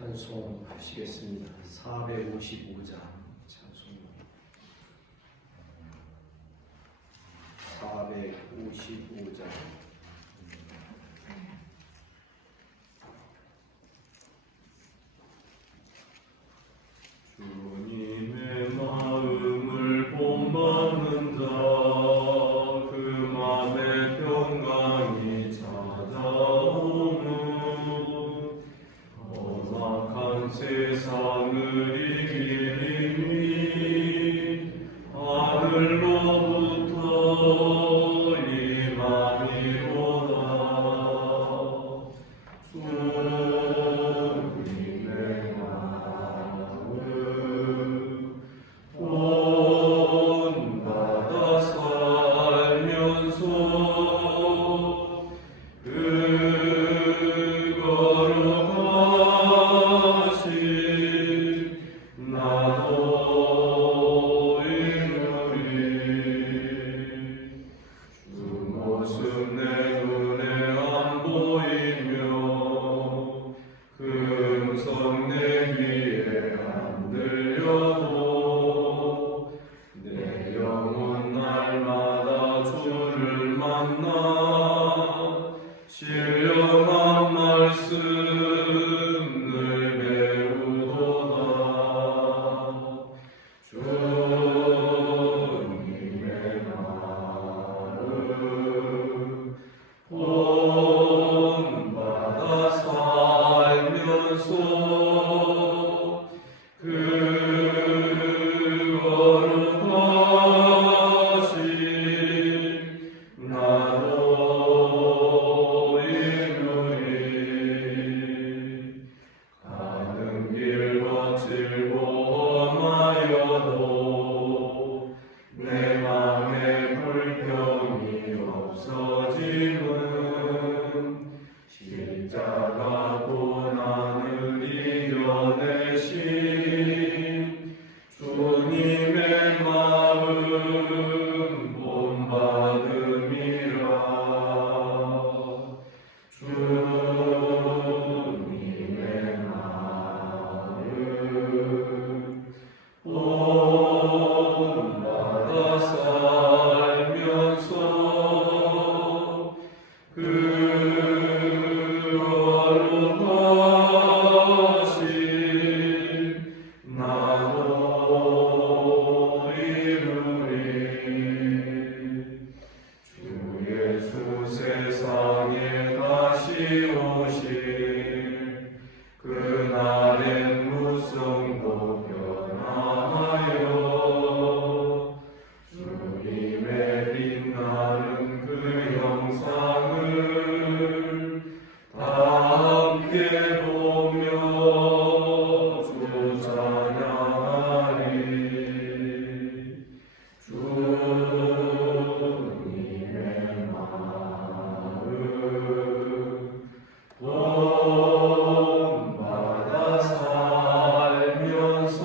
찬송하시겠습니다. 455장 찬송 455장 주님의 마음을 본받는 자 그 맘에 평강이 찾아오는 험악한 세상을 이기니 하늘로부터 임함이로다. 주님의 마음을 본받아 살면서 거룩하신 나도 이루리. 주 모습 내 눈에 안 보이며 그 음성 내 귀에 안 들려도 내 영혼 날마다 주를 만나 신령한 말씀을 배우도다. 주님의 말을 본받아 살면서 그 거룩하신 나도 이루리. 가는 길 거칠고 험하여도 내 맘에 불평이 없어지는 십자가 고난을 이겨내신 주님의 마음 본받음이라. 주님의 마음 본받아 살면서 그 거룩하신 나도 이루리. 주 예수 세상에 다시 오실 그날엔 무성도 변화하여 주님의 빛나는 그 영상을 다 함께 보며 주 찬양하리. 주님의 마음 본받아 살면서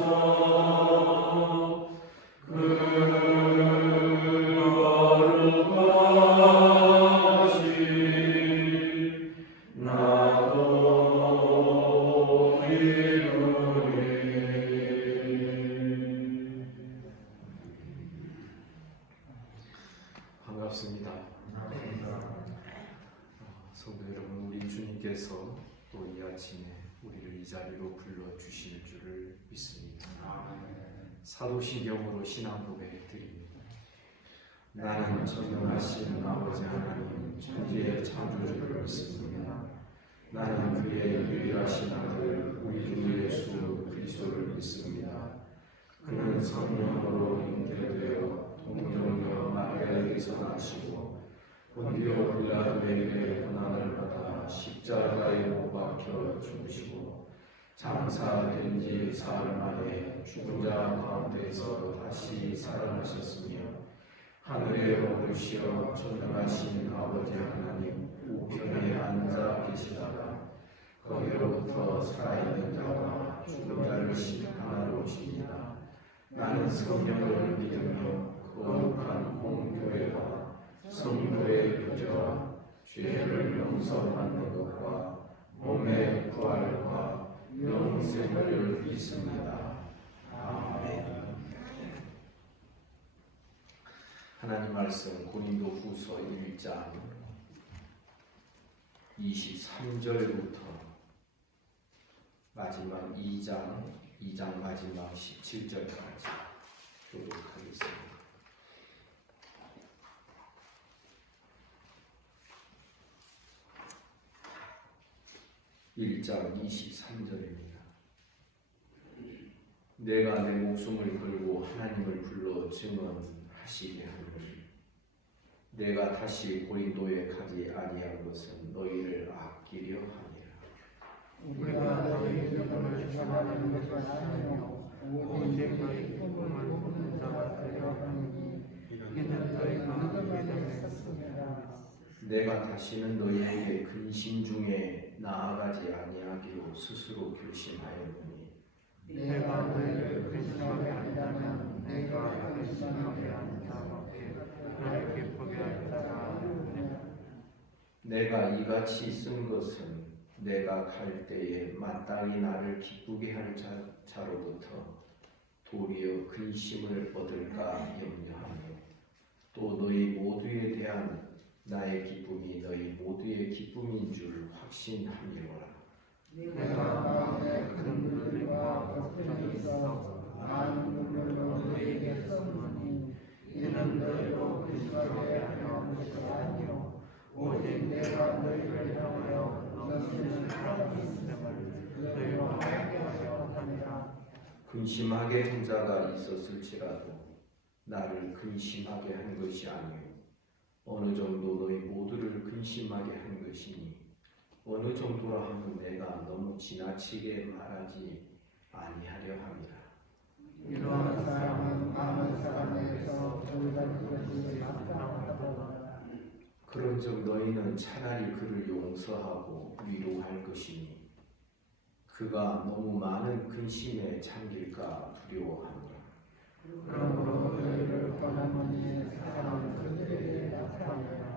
그 거룩하신 나도 이루리. 반갑습니다. 성도 여러분, 우리 주님께서 또 이 아침에 우리를 이 자리로 불러주실 줄을 믿습니다. 사도신경으로 신앙 고백 드립니다. 나는 전능하신 아버지 하나님 천지의 창조주를 믿습니다. 나는 그의 유일하신 아들 우리 주 예수 그리스도를 믿습니다. 그는 성령으로 잉태되어 동정녀 마리아에게서 나시고 본디오 빌라도에게 고난을 받아 십자가에 못 박혀 죽으시고 장사된 지 사흘 만에 죽은 자 가운데서 다시 살아나셨으며 하늘에 오르시어 전능하신 아버지 하나님 우편에 앉아 계시다가 거기로부터 살아있는 자와 죽은 자를 심판하러 오십니다. 나는 성령을 믿으며 거룩한 공교회와 성도의 교제와 죄를 용서받는 것과 몸의 부활과 영원한 믿습니다. 아멘. 하나님 말씀 고린도후서 1장 23절부터 마지막 2장 마지막 17절까지 교독하겠습니다. (1장) 23절입니다. 내가 내 목숨을 걸고 하나님을 불러 증언하시게 하노니 내가 다시 고린도에 가지 아니한 것은 너희를 아끼려 함이라. 우리가 너희 믿음을 주장하는 것은 아니요 오직 너희 기쁨을 돕는 자가 되려 함이니 이는 너희가 믿음에 섰습니다. 내가 다시는 너희에게 근심 중에 나아가지 아니하기로 스스로 결심하였노니 내가 너희를 근심하게 한다면 내가 근심하게 하는 자밖에 너를 기쁘게 할 자가 없느냐. 내가 이같이 쓴 것은 내가 갈 때에 마땅히 나를 기쁘게 할 자로부터 도리어 근심을 얻을까 염려하며 또 너희 모두에 대한 나의 기쁨이 너희 모두의 기쁨인 줄 확신함이로라. 내가 마음에 큰 물과 걱정이 있어 많은 눈물로 너희에게 썼으니 이는 너희로 근심하게 하려 것이 아니요 오직 내가 너희를 향하여 넘치는 사랑이 있음을 너희와 함께 하려 함이라. 근심하게 한 자가 있었을지라도 나를 근심하게 한 것이 아니요 어느 정도 너희 모두를 근심하게 한 것이니 어느 정도라 하면 내가 너무 지나치게 말하지 아니하려 함이라. 이러한 사람은 많은 사람에게서 돌받는 것이 마땅하다. 그런즉 너희는 차라리 그를 용서하고 위로할 것이니 그가 너무 많은 근심에 잠길까 두려워하노라. 그러므로 너희를 권하노니 사랑은 그들에게 나타나라.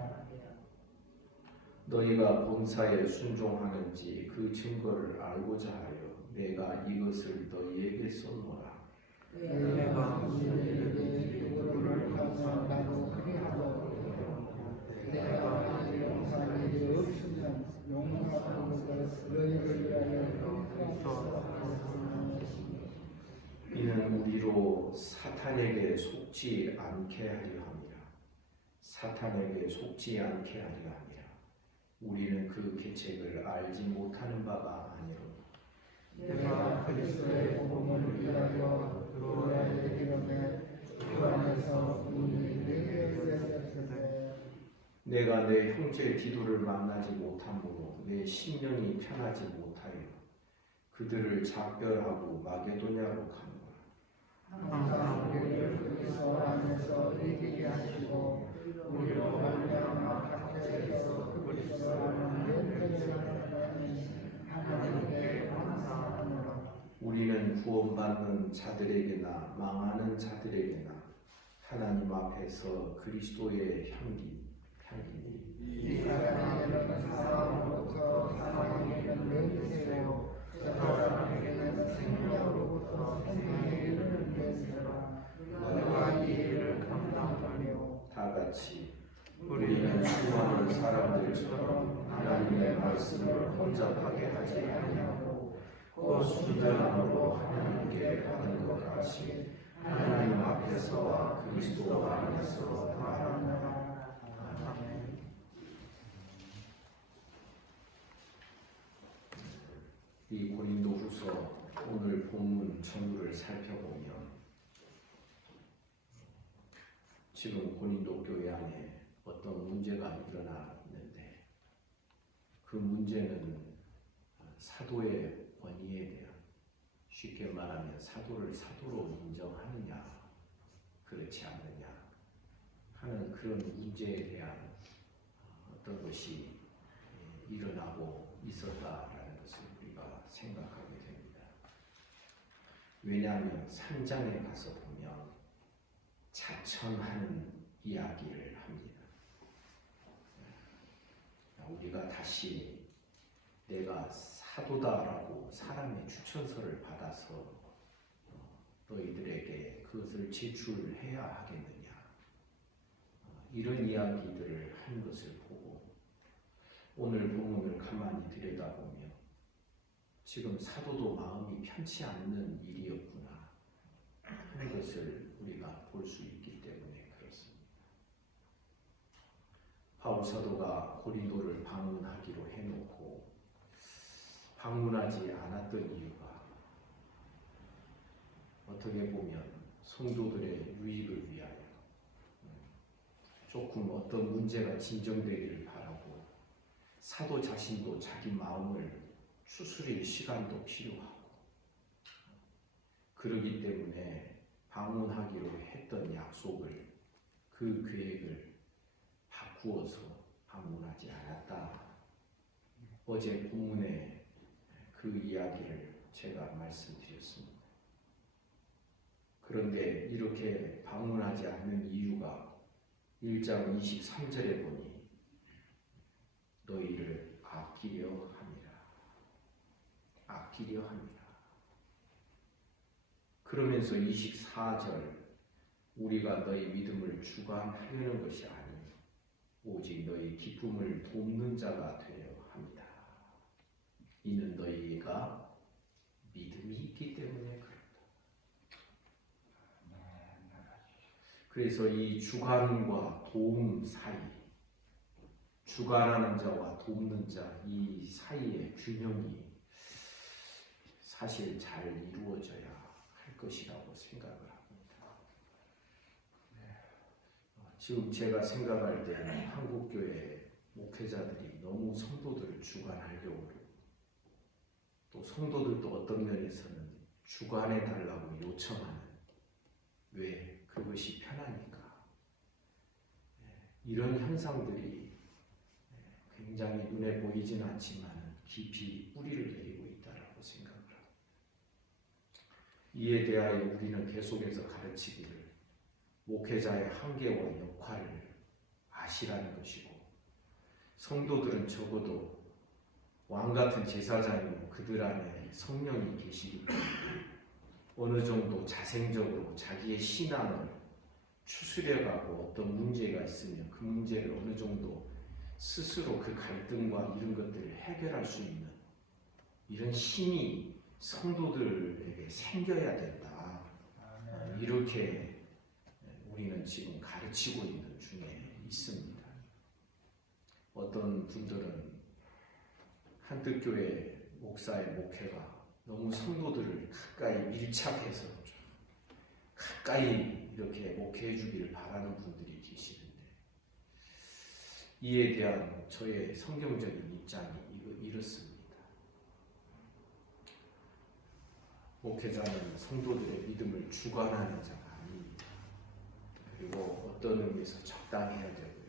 너희가 본사에 순종하는지 그 증거를 알고자 하여 내가 이것을 너희에게 써노라. 내가 무슨 일이든지 누구를 감사하고 그리하고 내가 이 용서할 일이 없으면 용서하는 것을 너희를 위하여 용서하였으면 이는 우리로 사탄에게 속지 않게 하려 함이라. 사탄에게 속지 않게 하려 함이라. 우리는 그 계책을 알지 못하는 바가 아니로다. 내가 그리스도의 복음을 위하여 들어와야 되기로되 주 안에서 문이 내게 열렸으되 내가 내 형제 디도를 만나지 못함으로 내 심령이 편하지 못하여 그들을 작별하고 마게도냐로 가노라. 항상 우리를 그리스도 안에서 이기게 하시고 우리로 말미암아 각처에서 그리스도 안에 연결하는 하나님께 감사하노라. 우리는 구원받는 자들에게나 망하는 자들에게나 하나님 앞에서 그리스도의 향기니 이 사람에게는 사랑으로부터 사랑에게는 냄새요 저 사람에게는 생명으로부터 생명에 이르는 냄새라. 너희가 이 일을 감당하며 다 같이 우리는 수많은 사람들처럼 하나님의 말씀을 혼잡하게 하지 아니하고 곧 순전함으로 하나님께 받은 것 같이 하나님 앞에서와 그리스도 안에서 말하노라. 아멘. 이 고린도후서 오늘 본문 전부를 살펴보면 지금 고린도 교회 안에 어떤 문제가 일어나 있는데 그 문제는 사도의 권위에 대한, 쉽게 말하면 사도를 사도로 인정하느냐 그렇지 않느냐 하는 그런 문제에 대한 어떤 것이 일어나고 있었다라는 것을 우리가 생각하게 됩니다. 왜냐하면 3장에 가서 보면 자천하는 이야기를 합니다. 우리가 다시 내가 사도다라고 사람의 추천서를 받아서 너희들에게 그것을 제출해야 하겠느냐, 이런 이야기들을 한 것을 보고 오늘 본문을 가만히 들여다보며 지금 사도도 마음이 편치 않는 일이었구나 하는 것을 우리가 볼 수 있기 때문에 그렇습니다. 바울 사도가 고린도를 방문하기로 해놓고 방문하지 않았던 이유가 어떻게 보면 성도들의 유익을 위하여 조금 어떤 문제가 진정되기를 바라고 사도 자신도 자기 마음을 추스릴 시간도 필요하고 그러기 때문에 방문하기로 했던 약속을, 그 계획을 바꾸어서 방문하지 않았다. 어제 본문에 그 이야기를 제가 말씀드렸습니다. 그런데 이렇게 방문하지 않는 이유가 1장 23절에 보니 너희를 아끼려 함이라. 아끼려 함이라. 그러면서 24절 우리가 너희 믿음을 주관하려는 것이 아니요 오직 너희 기쁨을 돕는 자가 되려 합니다. 이는 너희가 믿음이 있기 때문에 그렇다. 그래서 이 주관과 도움 사이, 주관하는 자와 돕는 자 이 사이의 균형이 사실 잘 이루어져야 할 것이라고 생각을 합니다. 지금 제가 생각할 때는 한국교회 목회자들이 너무 성도들을 주관하려고, 또 성도들도 어떤 면에서는 주관해달라고 요청하는, 왜? 그것이 편하니까. 이런 현상들이 굉장히 눈에 보이지는 않지만 깊이 뿌리를 내리고 있다고 생각을 합니다. 이에 대하여 우리는 계속해서 가르치기를 목회자의 한계와 역할을 아시라는 것이고, 성도들은 적어도 왕같은 제사장이고 그들 안에 성령이 계시기 때문에 어느 정도 자생적으로 자기의 신앙을 추스려가고 어떤 문제가 있으면 그 문제를 어느 정도 스스로 그 갈등과 이런 것들을 해결할 수 있는 이런 힘이 성도들에게 생겨야 된다. 이렇게 우리는 지금 가르치고 있는 중에 있습니다. 어떤 분들은 한뜻교회 목사의 목회가 너무 성도들을 가까이 밀착해서 가까이 이렇게 목회해 주기를 바라는 분들이 계시는데, 이에 대한 저의 성경적인 입장이 이렇습니다. 목회자는 성도들의 믿음을 주관하는 자가 아닙니다. 그리고 어떤 의미에서 적당해야 되고요.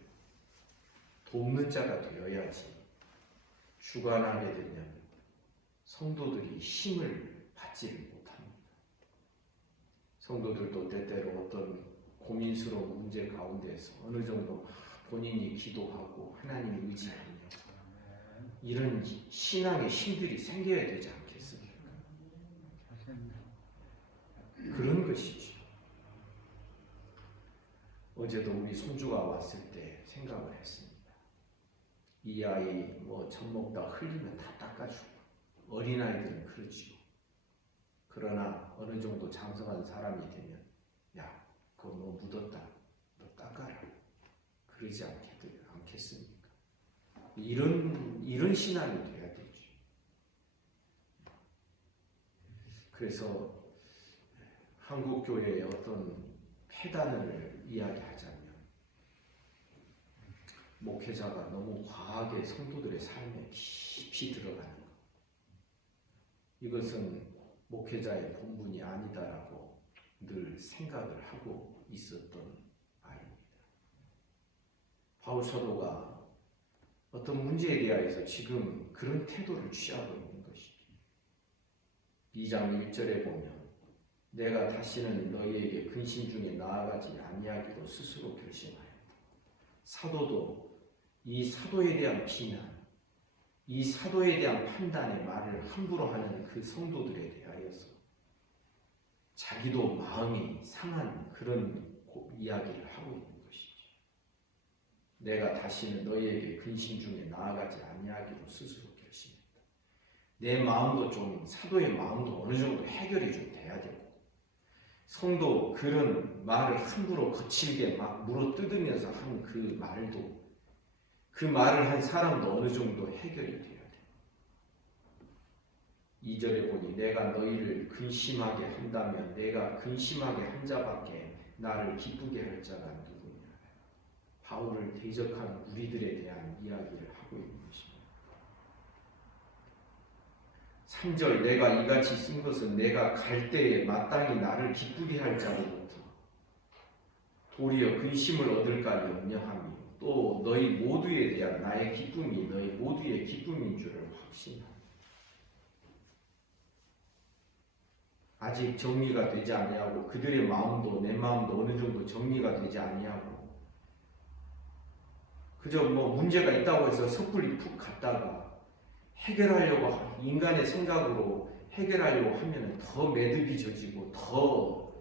돕는 자가 되어야지. 주관하게 되면 성도들이 힘을 받지를 못합니다. 성도들도 때때로 어떤 고민스러운 문제 가운데서 어느 정도 본인이 기도하고 하나님을 의지하며 이런 신앙의 힘들이 생겨야 되지 않겠습니까? 그런 것이죠. 어제도 우리 손주가 왔을 때 생각을 했습니다. 이 아이 젖 먹다 흘리면 다 닦아주고, 어린아이들은 그렇지요. 그러나 어느 정도 장성한 사람이 되면 야, 그거 뭐 묻었다, 너 닦아라, 그러지 않겠습니까? 이런 신앙이 돼야 되죠. 그래서 한국교회의 어떤 폐단을 이야기하자면 목회자가 너무 과하게 성도들의 삶에 깊이 들어가는 것, 이것은 목회자의 본분이 아니다라고 늘 생각을 하고 있었던 바입니다. 바울 사도가 어떤 문제에 대하여서 지금 그런 태도를 취하고 있는 것이죠. 2장 1절에 보면 내가 다시는 너희에게 근심 중에 나아가지 아니하기로 스스로 결심하였다. 사도도 이 사도에 대한 비난, 이 사도에 대한 판단의 말을 함부로 하는 그 성도들에 대하여서 자기도 마음이 상한 그런 이야기를 하고 있는 것이죠. 내가 다시는 너희에게 근심 중에 나아가지 아니하기로 스스로 결심했다. 내 마음도 좀, 사도의 마음도 어느 정도 해결이 좀 돼야 되고, 성도 그런 말을 함부로 거칠게 막 물어뜯으면서 한 그 말도, 그 말을 한 사람도 어느 정도 해결이 돼야 돼. 2절에 보니 내가 너희를 근심하게 한다면 내가 근심하게 한 자밖에 나를 기쁘게 할 자가 누구냐. 바울을 대적하는 우리들에 대한 이야기를 하고 있는 것입니다. 3절 내가 이같이 쓴 것은 내가 갈 때에 마땅히 나를 기쁘게 할 자로부터 도리어 근심을 얻을까 염려하며 또 너희 모두에 대한 나의 기쁨이 너희 모두의 기쁨인 줄을 확신하라. 아직 정리가 되지 아니하고 그들의 마음도 내 마음도 어느 정도 정리가 되지 아니하고 그저 뭐 문제가 있다고 해서 섣불리 푹 갔다가 해결하려고 인간의 생각으로 해결하려고 하면 더 매듭이 져지고 더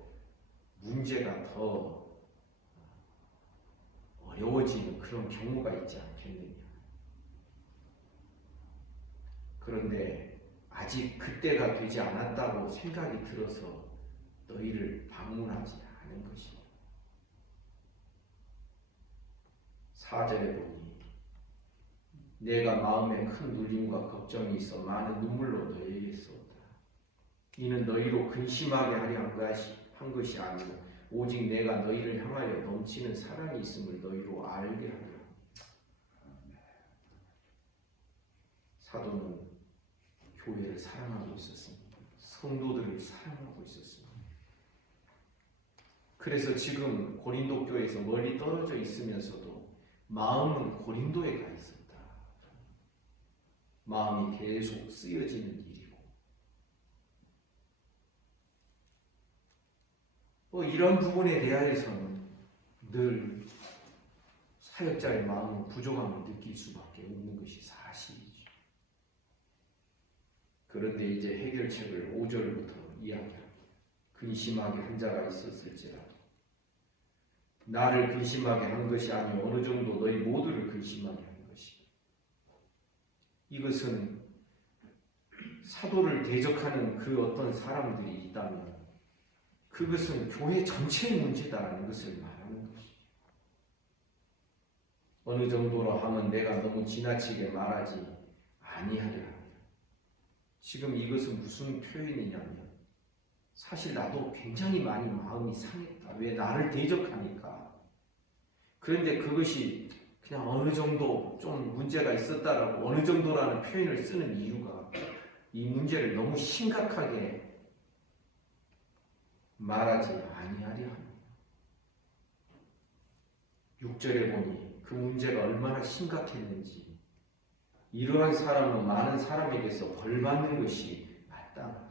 문제가 더 어려워지는 그런 경우가 있지 않겠느냐. 그런데 아직 그때가 되지 않았다고 생각이 들어서 너희를 방문하지 않은 것이다. 4절에 보니 내가 마음에 큰 눌림과 걱정이 있어 많은 눈물로 너희에게 쓰었다. 이는 너희로 근심하게 하려 한 것이 아니고 오직 내가 너희를 향하여 넘치는 사랑이 있음을 너희로 알게 하리라. 사도는 교회를 사랑하고 있었습니다. 성도들을 사랑하고 있었습니다. 그래서 지금 고린도 교회에서 멀리 떨어져 있으면서도 마음은 고린도에 가 있었다. 마음이 계속 쓰여지는 일이고 이런 부분에 대하여서는 늘 사역자의 마음은 부족함을 느낄 수밖에 없는 것이 사실이죠. 그런데 이제 해결책을 5절부터 이야기합니다. 근심하게 한 자가 있었을지라도 나를 근심하게 한 것이 아니오 어느 정도 너희 모두를 근심하게 한 것이다. 이것은 사도를 대적하는 그 어떤 사람들이 있다면 그것은 교회 전체의 문제다라는 것을 말하는 것이죠. 어느 정도로 하면 내가 너무 지나치게 말하지 아니하려 합니다. 지금 이것은 무슨 표현이냐면 사실 나도 굉장히 많이 마음이 상했다. 왜 나를 대적하니까. 그런데 그것이 그냥 어느 정도 좀 문제가 있었다라고 어느 정도라는 표현을 쓰는 이유가 이 문제를 너무 심각하게 말하지 아니하려 합니다. 6절에 보니 그 문제가 얼마나 심각했는지 이러한 사람은 많은 사람에게서 벌받는 것이 마땅하다.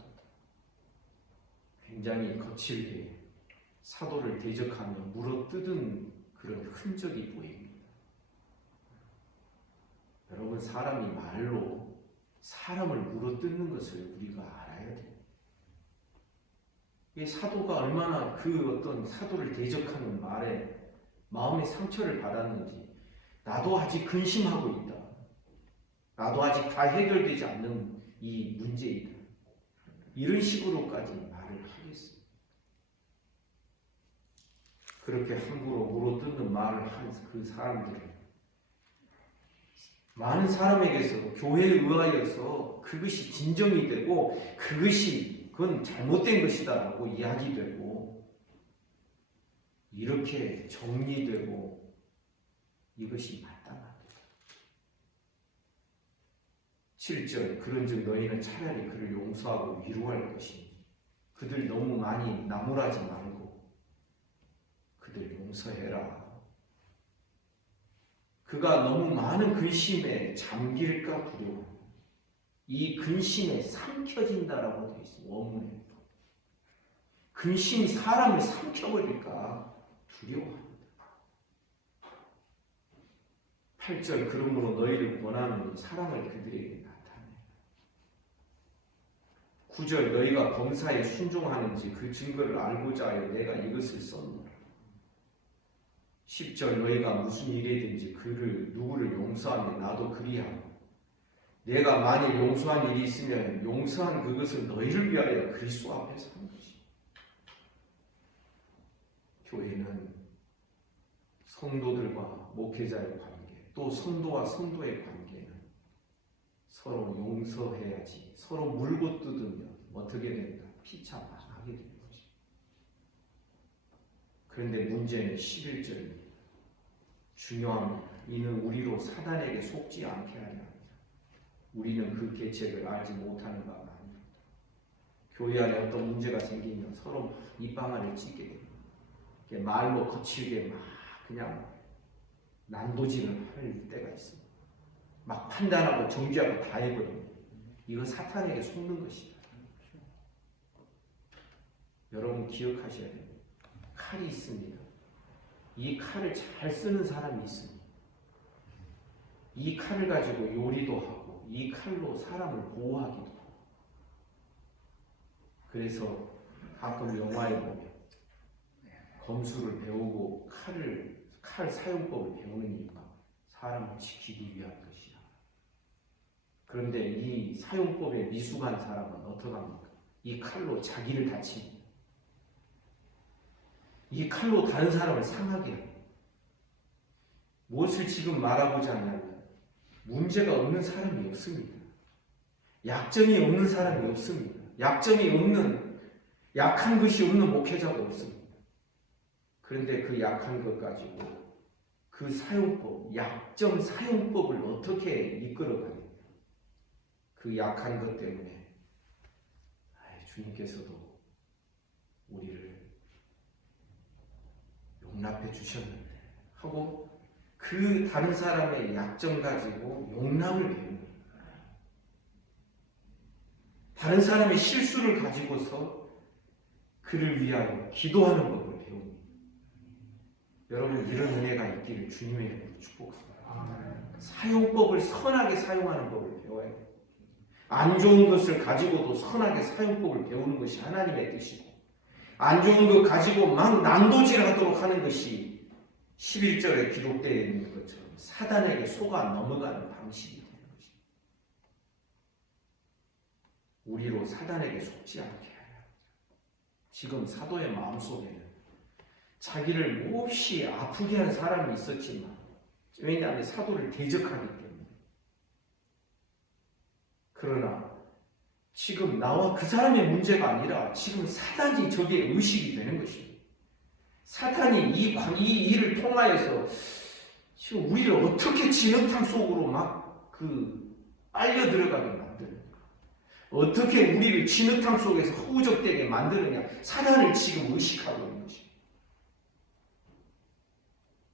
굉장히 거칠게 사도를 대적하며 물어뜯은 그런 흔적이 보입니다. 여러분 사람이 말로 사람을 물어뜯는 것을 우리가 알아야 돼요. 이 사도가 얼마나 그 어떤 사도를 대적하는 말에 마음의 상처를 받았는지 나도 아직 근심하고 있다. 나도 아직 다 해결되지 않는 이 문제이다. 이런 식으로까지 말을 하겠습니다. 그렇게 함부로 물어뜯는 말을 한 그 사람들은 많은 사람에게서 교회에 의하여서 그것이 진정이 되고 그건 잘못된 것이다라고 이야기되고 이렇게 정리되고 이것이 마땅하다. 7절 그런즉 너희는 차라리 그를 용서하고 위로할 것이니 그들 너무 많이 나무라지 말고 그들 용서해라. 그가 너무 많은 근심에 잠길까 두려워. 이 근심에 삼켜진다라고 되어 있습니다. 원문에. 근심이 사람을 삼켜버릴까 두려워합니다. 8절 그러므로 너희를 권하는 사랑을 그들에게 나타내. 9절 너희가 범사에 순종하는지 그 증거를 알고자 하여 내가 이것을 썼노라. 10절 너희가 무슨 일이든지 그를 누구를 용서하면 나도 그리하고 내가 만일 용서한 일이 있으면 용서한 그것은 너희를 위하여 그리스도 앞에서 한 것이. 교회는 성도들과 목회자의 관계, 또 성도와 성도의 관계는 서로 용서해야지. 서로 물고 뜯으면 어떻게 된다? 피차 망하게 되는 것입니다. 그런데 문제는 11절입니다. 중요합니다. 이는 우리로 사단에게 속지 않게 하려 합니다. 우리는 그 계책을 알지 못하는 바가 아닙니다. 교회 안에 어떤 문제가 생기면 서로 입방아를 찢게 됩니다. 말로 거칠게 막 그냥 난도질을 할 때가 있습니다. 막 판단하고 정죄하고 다 해버립니다. 이거 사탄에게 속는 것이다. 여러분 기억하셔야 됩니다. 칼이 있습니다. 이 칼을 잘 쓰는 사람이 있습니다. 이 칼을 가지고 요리도 하고 이 칼로 사람을 보호하기도 하고. 그래서 가끔 영화에 보면 검술을 배우고 칼 사용법을 배우는 이유가 사람을 지키기 위한 것이야. 그런데 이 사용법에 미숙한 사람은 어떻게 합니까? 이 칼로 자기를 다칩니다. 이 칼로 다른 사람을 상하게 합니다. 무엇을 지금 말하고자 하냐면 문제가 없는 사람이 없습니다. 약점이 없는 사람이 없습니다. 약점이 없는 약한 것이 없는 목회자가 없습니다. 그런데 그 약한 것 가지고 그 사용법, 약점 사용법을 어떻게 이끌어가냐. 그 약한 것 때문에 주님께서도 우리를 용납해 주셨는데 하고 그 다른 사람의 약점 가지고 용납을 배웁니다. 다른 사람의 실수를 가지고서 그를 위하여 기도하는 법을 배웁니다. 여러분 이런 은혜가 있기를 주님의 이름으로 축복합니다. 사용법을 선하게 사용하는 법을 배워야 돼요. 안 좋은 것을 가지고도 선하게 사용법을 배우는 것이 하나님의 뜻이고 안 좋은 것 가지고 막 난도질하도록 하는 것이 11절에 기록되어 있는 것처럼 사단에게 속아 넘어가는 방식이 되는 것입니다. 우리로 사단에게 속지 않게 하여 지금 사도의 마음속에는 자기를 몹시 아프게 한 사람이 있었지만 왜냐하면 사도를 대적하기 때문에 그러나 지금 나와 그 사람의 문제가 아니라 지금 사단이 저기에 의식이 되는 것입니다. 사탄이 이 일을 통하여서 지금 우리를 어떻게 진흙탕 속으로 막 빨려 들어가게 만드는가, 어떻게 우리를 진흙탕 속에서 허우적대게 만드느냐, 사단을 지금 의식하고 있는 것입니다.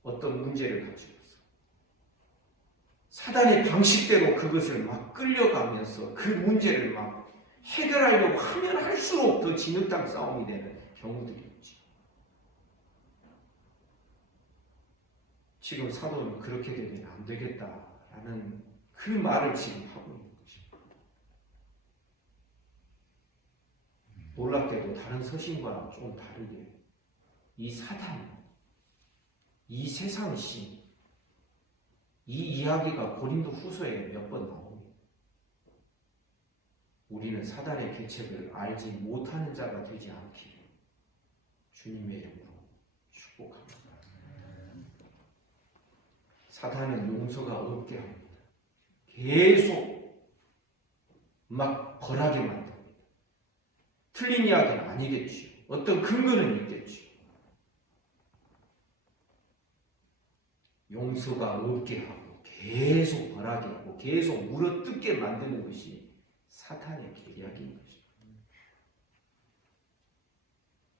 어떤 문제를 가지고서 사단의 방식대로 그것을 막 끌려가면서 그 문제를 막 해결하려고 하면 할수록 더 진흙탕 싸움이 되는 경우들이 있죠. 지금 사도는 그렇게 되면 안 되겠다라는 그 말을 지금 하고 있는 것입니다. 놀랍게도 다른 서신과 좀 다르게 이 사단, 이 세상신, 이 이야기가 고린도 후서에 몇 번 나옵니다. 우리는 사단의 계책을 알지 못하는 자가 되지 않기를 주님의 이름으로 축복합니다. 사단은 용서가 없게 합니다. 계속 막 벌하게 만듭니다. 틀린 이야기는 아니겠지요. 어떤 근거는 있겠지요. 용서가 없게 하고 계속 벌하게 하고 계속 물어뜯게 만드는 것이 사탄의 계략인 것입니다.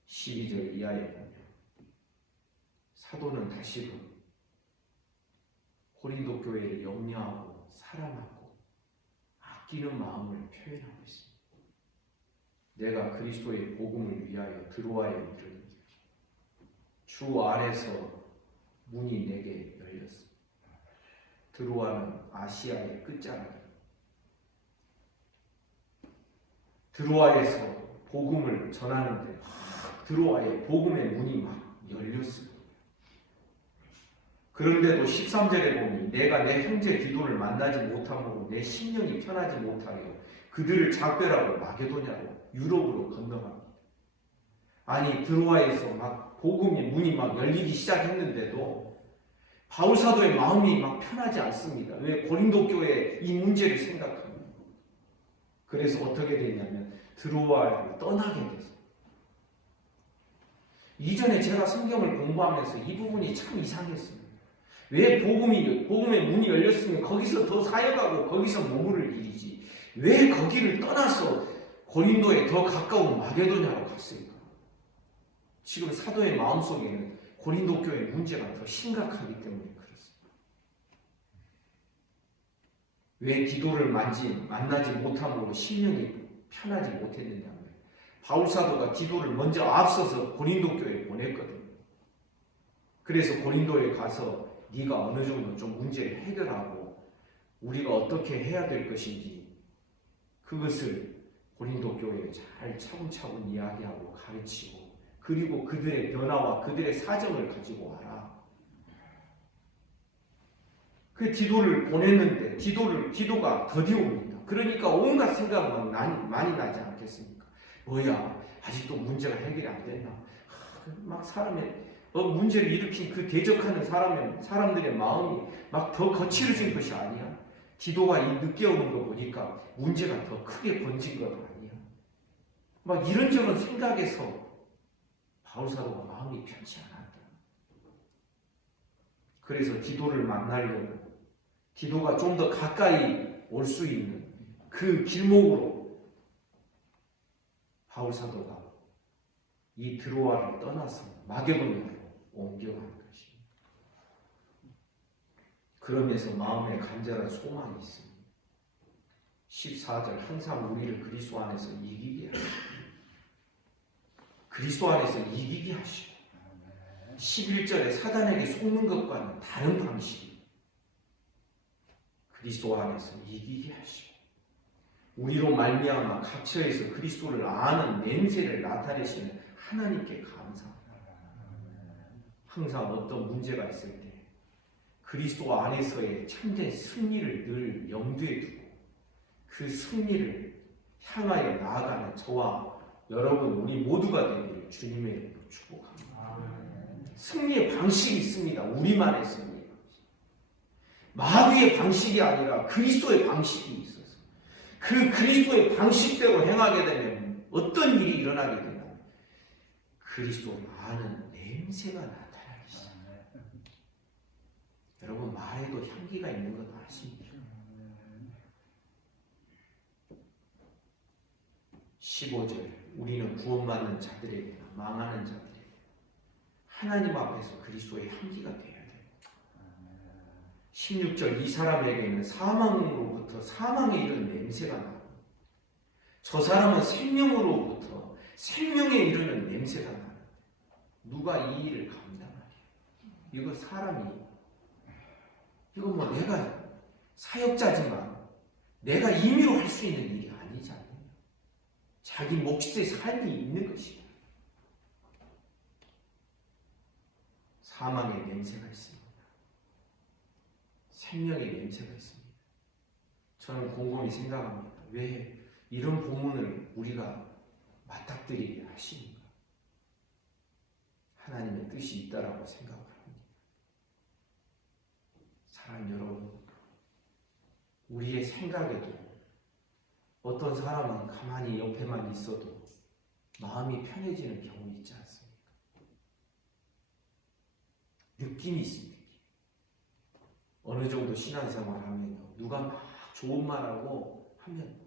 12절 이하에 보면 사도는 다시금 고린도 교회를 염려하고 사랑하고 아끼는 마음을 표현하고 있습니다. 내가 그리스도의 복음을 위하여 드로아에 이르니 주 안에서 문이 내게 열렸습니다. 드로아는 아시아의 끝자락이에요. 드로아에서 복음을 전하는데 드로아의 복음의 문이 막 열렸어요. 그런데도 13절에 보니 내가 내 형제 디도를 만나지 못함으로 내 심령이 편하지 못하여 그들을 작별하고 마게도냐로 유럽으로 건너갑니다. 아니 드로아에서 막 복음의 문이 막 열리기 시작했는데도 바울 사도의 마음이 막 편하지 않습니다. 왜? 고린도 교회 이 문제를 생각합니다. 그래서 어떻게 됐냐면 드로아를 떠나게 됐어요. 이전에 제가 성경을 공부하면서 이 부분이 참 이상했어요. 왜 복음의 문이 열렸으면 거기서 더 사역하고 거기서 머무를 일이지 왜 거기를 떠나서 고린도에 더 가까운 마게도냐로 갔을까? 지금 사도의 마음속에는 고린도 교회 문제가 더 심각하기 때문에 그렇습니다. 왜 디도를 만나지 못함으로 심령이 편하지 못했느냐? 바울 사도가 디도를 먼저 앞서서 고린도 교회에 보냈거든요. 그래서 고린도에 가서 네가 어느 정도 좀 문제를 해결하고 우리가 어떻게 해야 될 것인지 그것을 고린도 교회에 잘 차분차분 이야기하고 가르치고 그리고 그들의 변화와 그들의 사정을 가지고 와라. 그 디도를 보냈는데 디도가 더디 옵니다. 그러니까 온갖 생각만 많이 나지 않겠습니까? 뭐야 아직도 문제가 해결이 안 됐나? 막 사람의 문제를 일으킨 그 대적하는 사람들의 마음이 막 더 거칠어진 것이 아니야. 디도가 늦게 오는 거 보니까 문제가 더 크게 번진 것 아니야. 막 이런저런 생각에서 바울 사도가 마음이 편치 않았다. 그래서 디도를 만나려고 디도가 좀 더 가까이 올 수 있는 그 길목으로 바울 사도가 이 드로아를 떠나서 마게도냐로 옮겨가는 것입니다. 그러면서 마음에 간절한 소망이 있습니다. 14절 항상 우리를 그리스도 안에서 이기게 하시고 그리스도 안에서 이기게 하시고 11절에 사단에게 속는 것과는 다른 방식이 그리스도 안에서 이기게 하시고 우리로 말미암아 각처에서 그리스도를 아는 냄새를 나타내시는 하나님께 감사합니다. 항상 어떤 문제가 있을 때 그리스도 안에서의 참된 승리를 늘 염두에 두고 그 승리를 향하여 나아가는 저와 여러분 우리 모두가 되기를 주님의 이름으로 축복합니다. 승리의 방식이 있습니다. 우리만의 승리의 방식. 마귀의 방식이 아니라 그리스도의 방식이 있어서 그 그리스도의 방식대로 행하게 되면 어떤 일이 일어나게 되냐 그리스도를 아는 냄새가 나타나기 시작합니다. 여러분 말에도 향기가 있는 건 아십니까? 15절 우리는 구원받는 자들에게나 망하는 자들에게 하나님 앞에서 그리스도의 향기가 되어야 돼요. 16절 이 사람에게는 사망으로부터 사망에 이르는 냄새가 나고 저 사람은 생명으로부터 생명에 이르는 냄새가 나요. 누가 이 일을 감당하냐? 이거 사람이 이거 뭐 내가 사역자지만 내가 임의로 할 수 있는 일이 아니잖아요. 자기 몫의 삶이 있는 것이다. 사망의 냄새가 있습니다. 생명의 냄새가 있습니다. 저는 곰곰이 생각합니다. 왜 이런 본문을 우리가 맞닥뜨리게 하십니까? 하나님의 뜻이 있다라고 생각을 합니다. 사랑 여러분, 우리의 생각에도 어떤 사람은 가만히 옆에만 있어도 마음이 편해지는 경우 있지 않습니까? 느낌이 있습니다. 어느 정도 신앙생활 하면 누가 막 좋은 말하고 하면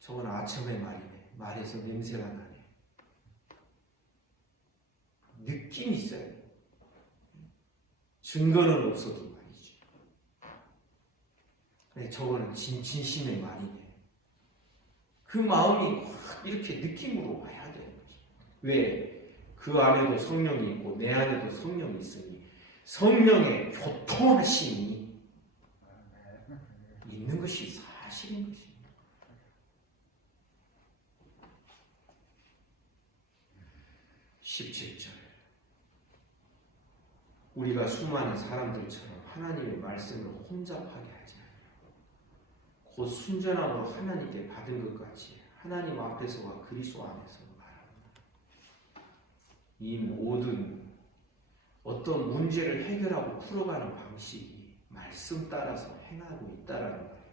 저건 아첨의 말이네. 말에서 냄새가 나네. 느낌이 있어요. 증거는 없어도 말이죠. 근데 저거는 진심의 말이네. 그 마음이 확 이렇게 느낌으로 와야 되는 거죠. 왜? 그 안에도 성령이 있고 내 안에도 성령이 있으니 성령의 교통하심이 있는 것이 사실인 것입니다. 17절 우리가 수많은 사람들처럼 하나님의 말씀을 혼잡하게 하지 않고 곧 순전함으로 하나님께 받은 것 같이 하나님 앞에서와 그리스도 안에서 말합니다. 이 모든 어떤 문제를 해결하고 풀어가는 방식이 말씀 따라서 행하고 있다라는 거예요.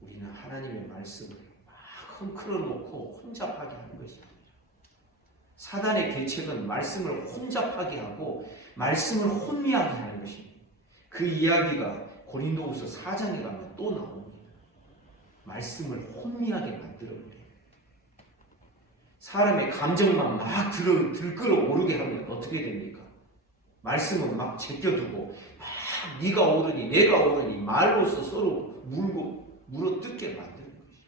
우리는 하나님의 말씀을 막 흔들어 놓고 혼잡하게 하는 것입니다. 사단의 계책은 말씀을 혼잡하게 하고 말씀을 혼미하게 하는 것입니다. 그 이야기가 고린도후서 4장에 가면 또 나옵니다. 말씀을 혼미하게 만들어버려요. 사람의 감정만 막 들끓어 오르게 하면 어떻게 됩니까? 말씀은 막 제껴두고 막 네가 옳으니 내가 옳으니 말로서 서로 물어뜯게 만드는 것이죠.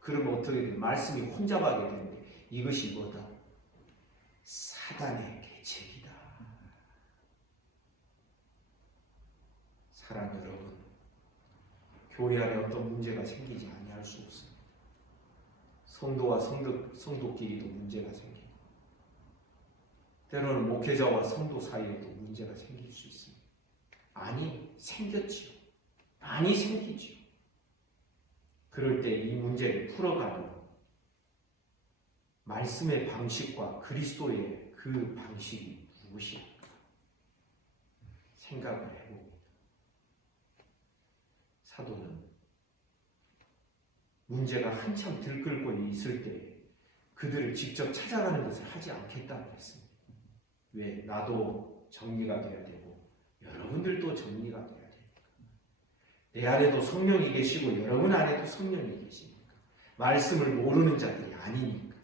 그러면 어떻게 돼요? 말씀이 혼잡하게 되는데 이것이 뭐다? 사단의 계책이다. 사랑 여러분, 교회 안에 어떤 문제가 생기지 아니할 수 없습니다. 성도와 성도끼리도 문제가 생기고 때로는 목회자와 성도 사이에도 문제가 생길 수 있습니다. 많이 생겼지요. 많이 생기지요. 그럴 때 이 문제를 풀어가는 말씀의 방식과 그리스도의 그 방식이 무엇일까? 생각을 해봅니다. 사도는 문제가 한참 들끓고 있을 때 그들을 직접 찾아가는 것을 하지 않겠다고 했습니다. 왜? 나도 정리가 돼야 되고 여러분들도 정리가 돼야 됩니다. 내 안에도 성령이 계시고 여러분 안에도 성령이 계십니까? 말씀을 모르는 자들이 아니니까.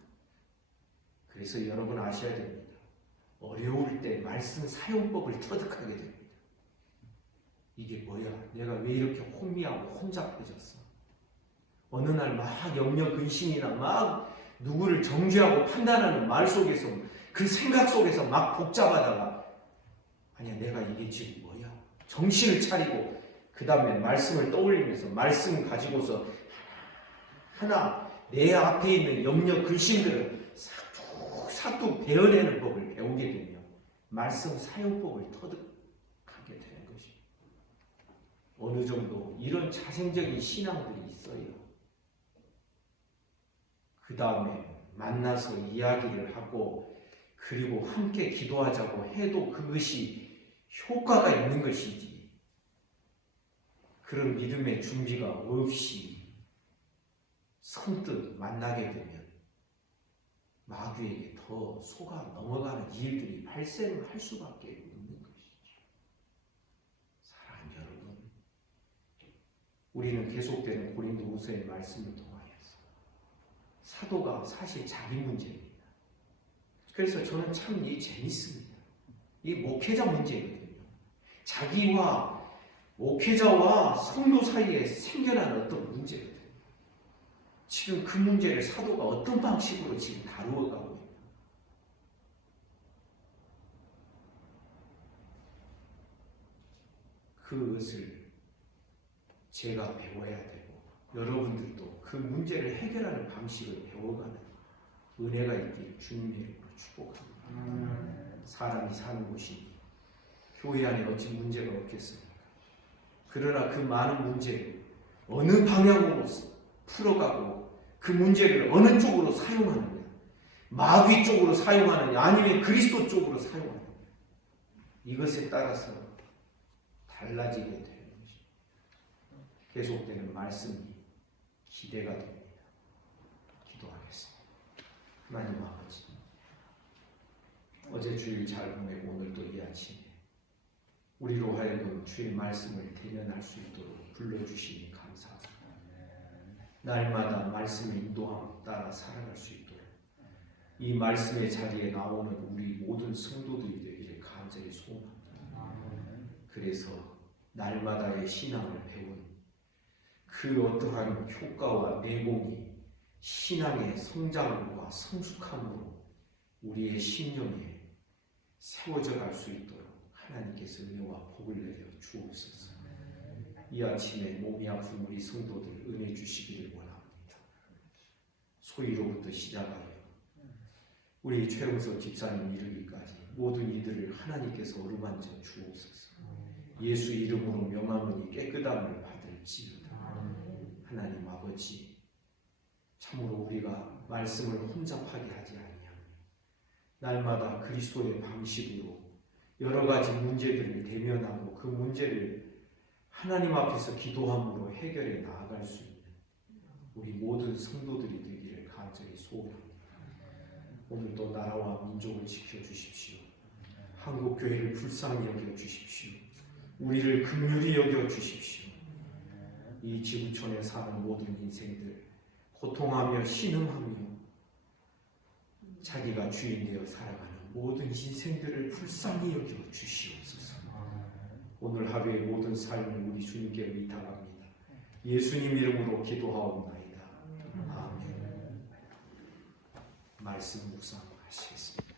그래서 여러분 아셔야 됩니다. 어려울 때 말씀 사용법을 터득하게 됩니다. 이게 뭐야? 내가 왜 이렇게 혼미하고 혼잡해졌어? 어느 날 막 염려 근심이나 막 누구를 정죄하고 판단하는 말 속에서 그 생각 속에서 막 복잡하다가 아니야 내가 이게 지금 뭐야? 정신을 차리고 그 다음에 말씀을 떠올리면서 말씀 가지고서 하나 내 앞에 있는 염려 근심들을 사투 베어내는 법을 배우게 되면 말씀 사용법을 터득하게 되는 것입니다. 어느 정도 이런 자생적인 신앙들이 있어요. 그 다음에 만나서 이야기를 하고 그리고 함께 기도하자고 해도 그것이 효과가 있는 것이지 그런 믿음의 준비가 없이 선뜻 만나게 되면 마귀에게 더 속아 넘어가는 일들이 발생할 수밖에 없는 것이죠. 사랑하는 여러분, 우리는 계속되는 고린도후서의 말씀을 통하여서 사도가 사실 자기 문제입니다. 그래서 저는 참 이 재밌습니다. 이 목회자 문제거든요. 자기와 목회자와 성도 사이에 생겨난 어떤 문제거든요. 지금 그 문제를 사도가 어떤 방식으로 지금 다루어가고 있나? 그것을 제가 배워야 되고 여러분들도 그 문제를 해결하는 방식을 배워가는 은혜가 있기를 주님의 이름으로 축복합니다. 사람이 사는 곳이 교회 안에 어찌 문제가 없겠습니까? 그러나 그 많은 문제를 어느 방향으로 풀어가고 그 문제를 어느 쪽으로 사용하느냐, 마귀 쪽으로 사용하느냐 아니면 그리스도 쪽으로 사용하느냐, 이것에 따라서 달라지게 되는 것입니다. 계속되는 말씀이 기대가 됩니다. 기도하겠습니다. 하나님 아버지, 어제 주일 잘 보내고 오늘도 이 아침에 우리로 하여금 주의 말씀을 대면할 수 있도록 불러주시니 감사합니다. 날마다 말씀의 인도함 따라 살아갈 수 있도록 이 말씀의 자리에 나오는 우리 모든 성도들이 되기를 간절히 소원합니다. 그래서 날마다의 신앙을 배운 그 어떠한 효과와 내공이 신앙의 성장과 성숙함으로 우리의 심령에 세워져 갈 수 있도록 하나님께서 은혜와 복을 내려 주옵소서. 이 아침에 몸이 아픈 우리 성도들 은혜 주시기를 원합니다. 소위로부터 시작하여 우리 최영석 집사님 이르기까지 모든 이들을 하나님께서 어루만져 주옵소서. 예수 이름으로 명함으니 깨끗함을 받을지어다. 하나님 아버지, 참으로 우리가 말씀을 혼잡하게 하지 아니하며 날마다 그리스도의 방식으로 여러 가지 문제들을 대면하고 그 문제를 하나님 앞에서 기도함으로 해결해 나아갈 수 있는 우리 모든 성도들이 되기를 간절히 소원합니다. 오늘도 나라와 민족을 지켜주십시오. 한국교회를 불쌍히 여겨주십시오. 우리를 긍휼히 여겨주십시오. 이 지구촌에 사는 모든 인생들 고통하며 신음하며 자기가 주인 되어 살아가는 모든 인생들을 불쌍히 여겨주시옵소서. 오늘 하루의 모든 삶을 우리 주님께 의탁합니다. 예수님 이름으로 기도하옵나이다. 아멘. 말씀 묵상하시겠습니다.